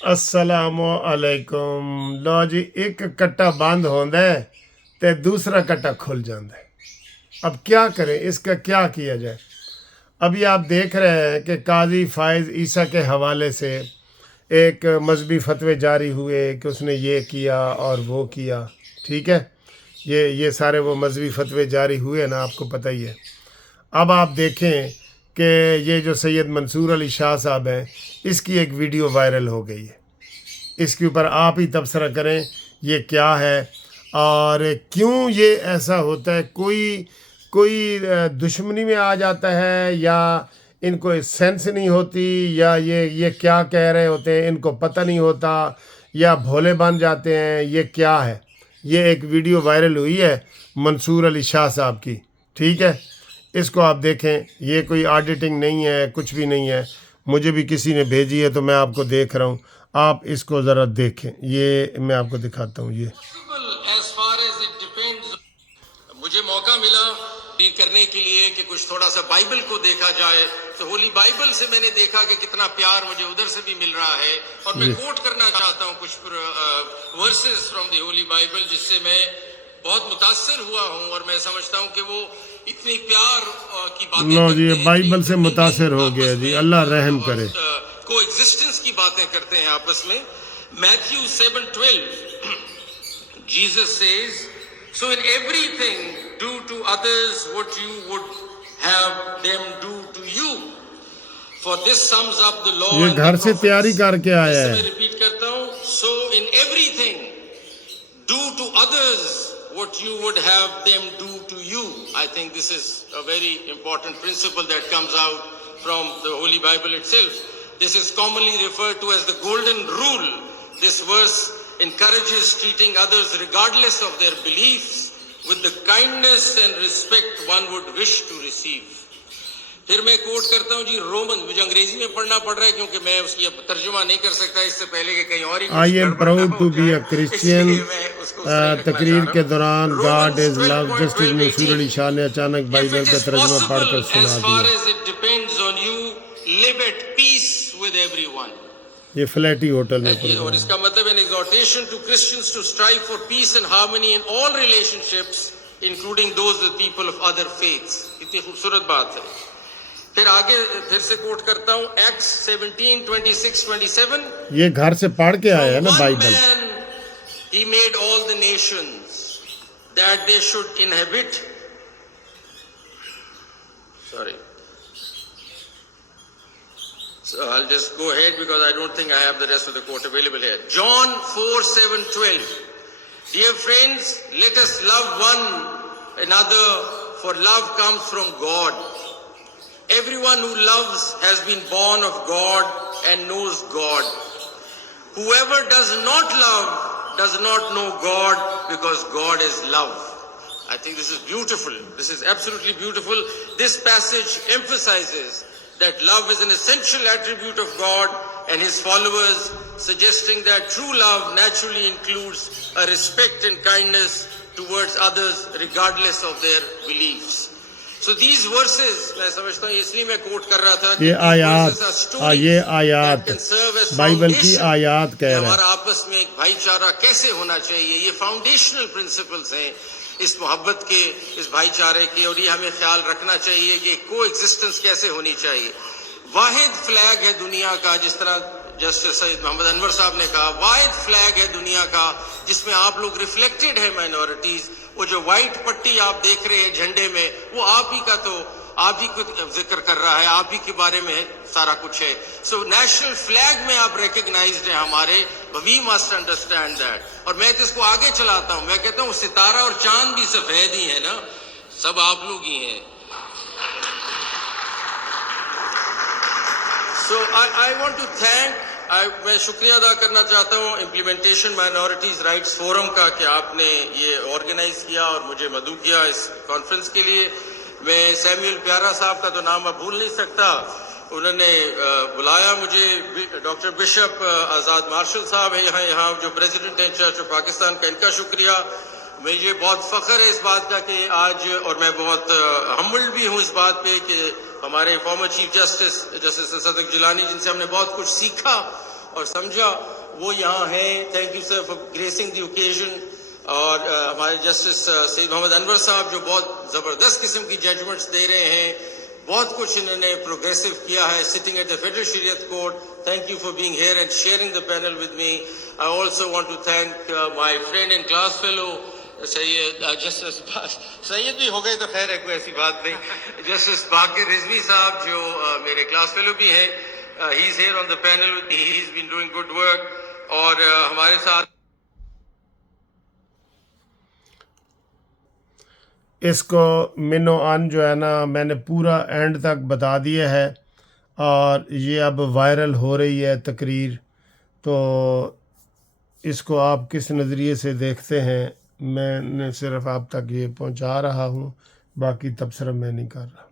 السلام علیکم. لو جی، ایک کٹا بند ہوتا ہے تے دوسرا کٹا کھل جاتا ہے. اب کیا کریں، اس کا کیا کیا جائے؟ ابھی آپ دیکھ رہے ہیں کہ قاضی فائز عیسیٰ کے حوالے سے ایک مذہبی فتوے جاری ہوئے کہ اس نے یہ کیا اور وہ کیا. ٹھیک ہے، یہ سارے وہ مذہبی فتوے جاری ہوئے نا، آپ کو پتہ ہی ہے. اب آپ دیکھیں کہ یہ جو سید منصور علی شاہ صاحب ہیں، اس کی ایک ویڈیو وائرل ہو گئی ہے. اس کے اوپر آپ ہی تبصرہ کریں یہ کیا ہے اور کیوں یہ ایسا ہوتا ہے. کوئی دشمنی میں آ جاتا ہے، یا ان کو سینس نہیں ہوتی، یا یہ کیا کہہ رہے ہوتے ہیں ان کو پتہ نہیں ہوتا، یا بھولے بن جاتے ہیں. یہ کیا ہے؟ یہ ایک ویڈیو وائرل ہوئی ہے منصور علی شاہ صاحب کی. ٹھیک ہے، اس کو آپ دیکھیں. یہ کوئی آڈیٹنگ نہیں ہے، کچھ بھی نہیں ہے، مجھے بھی کسی نے بھیجی ہے تو میں آپ کو دیکھ رہا ہوں. آپ اس کو ذرا دیکھیں. یہ میں آپ کو دکھاتا ہوں. یہ مجھے موقع ملا کرنے کے لیے کہ کچھ تھوڑا سا بائبل کو دیکھا جائے، تو ہولی بائبل سے میں نے دیکھا کہ کتنا پیار مجھے ادھر سے بھی مل رہا ہے. اور میں کوٹ کرنا چاہتا ہوں کچھ verses from the holy Bible, جس سے میں بہت متاثر ہوا ہوں. اور میں سمجھتا ہوں کہ وہ اتنی پیار کی باتیں لو جی، کرتے یہ ہیں، بائبل سے متاثر ہو گیا جی. اللہ رحم کرے. کو ایگزسٹنس کی باتیں کرتے ہیں آپس میں. Matthew 7:12 Jesus says, so in everything do to others what you would have them do to you, for this sums up the law یہ and گھر the سے تیاری prophets. کر کے آیا جیسے ہے. میں ریپیٹ کرتا ہوں, so in everything do to others what you would have them do to you. I think this is a very important principle that comes out from the Holy Bible itself. This is commonly referred to as the golden rule. This verse encourages treating others regardless of their beliefs with the kindness and respect one would wish to receive. پھر میں کوٹ کرتا ہوں جی Roman, مجھے انگریزی میں پڑھنا پڑ رہا ہے کیونکہ میں اس کی ترجمہ نہیں کر سکتا اس سے پہلے کہ کہیں اور ہی I am گڑبڑ نہ proud ہو to be جائے، a اس Christian. لیے میں اس کو صحیح رکھنا چاہ تقریر رہا کے ہوں. دوران God Romans is love. Justice Mansoor 12:18 Ali Shah نے اچانک If بائبل it کا is ترجمہ پڑھ کر possible, سنا as far دیا. as it depends on you, live at peace with everyone. یہ فلیٹی ہوٹل میں اور پروگرام. اس کا مطلب ہے exhortation to Christians to strive for peace and harmony in all relationships, including those with people of other faiths. اتنی خوبصورت بات ہے. پھر آگے پھر سے کوٹ کرتا ہوں Acts 17:26-27. یہ گھر سے پڑھ کے آیا ہے نا One Bible. man he made all the nations that they should inhabit. Sorry. So I'll just go ahead because I don't think I have the rest of the quote available here. John 4:7-12. Dear friends, let us love one another, for love comes from God. Everyone who loves has been born of God and knows God. Whoever does not love does not know God, because God is love. I think this is beautiful. This is absolutely beautiful. This passage emphasizes that love is an essential attribute of God and his followers, suggesting that true love naturally includes a respect and kindness towards others regardless of their beliefs. So these verses, میں سمجھتا ہوں اس لیے میں کوٹ کر رہا تھا کہ یہ آیات بائبل کی آیات کہہ رہا ہے. ہمارا آپس میں ایک بھائی چارہ کیسے ہونا چاہیے، یہ فاؤنڈیشنل پرنسپلز ہیں اس محبت کے، اس بھائی چارے کے. اور یہ ہمیں خیال رکھنا چاہیے کہ کو ایگزسٹنس کیسے ہونی چاہیے. واحد فلیگ ہے دنیا کا، جس طرح جسٹس سید محمد انور صاحب نے کہا، واحد فلیگ ہے دنیا کا جس میں آپ لوگ ریفلیکٹڈ ہے مائنورٹیز. وہ جو وائٹ پٹی آپ دیکھ رہے ہیں جھنڈے میں، وہ آپ ہی کا تو آپ ہی کو ذکر کر رہا ہے، آپ ہی کے بارے میں سارا کچھ ہے. سو نیشنل فلیگ میں آپ ریکگنائزڈ ہیں ہمارے. We must understand that. اور میں اس کو آگے چلاتا ہوں، میں کہتا ہوں ستارہ اور چاند بھی سفید ہی ہے نا، سب آپ لوگ ہی ہیں. سو آئی وانٹ ٹو تھینک، میں شکریہ ادا کرنا چاہتا ہوں امپلیمنٹیشن مائنورٹیز رائٹس فورم کا کہ آپ نے یہ آرگنائز کیا اور مجھے مدعو کیا اس کانفرنس کے لیے. میں سیمیول پیارا صاحب کا تو نام اب بھول نہیں سکتا، انہوں نے بلایا مجھے. ڈاکٹر بشپ آزاد مارشل صاحب ہیں یہاں جو پریزیڈنٹ ہیں چرچ آف پاکستان کا، ان کا شکریہ. مجھے بہت فخر ہے اس بات کا کہ آج، اور میں بہت ہمبلڈ بھی ہوں اس بات پہ کہ ہمارے فارمر چیف جسٹس صدق جیلانی، جن سے ہم نے بہت کچھ سیکھا، اور سمجھا وہ یہاں ہیں. Thank you sir for greasing the occasion. اور ہمارے جسٹس سید محمد انور صاحب جو بہت زبردست قسم کی ججمنٹس دے رہے ہیں, بہت کچھ انہوں نے پروگریسو کیا ہے sitting at the federal Shariat court. Thank you for being here and sharing the panel with me. I also want to thank my friend and class fellow Syed Justice Syed بھی ہو گئے تو خیر ہے, کوئی ایسی بات نہیں, جسٹس باقر رضوی صاحب جو میرے کلاس فیلو بھی ہیں. He is here on the panel with me. He is been doing good work. اور ہمارے ساتھ اس کو منو ان جو ہے نا میں نے پورا اینڈ تک بتا دیا ہے, اور یہ اب وائرل ہو رہی ہے تقریر. تو اس کو آپ کس نظریے سے دیکھتے ہیں, میں نے صرف آپ تک یہ پہنچا رہا ہوں, باقی تبصرہ میں نہیں کر رہا.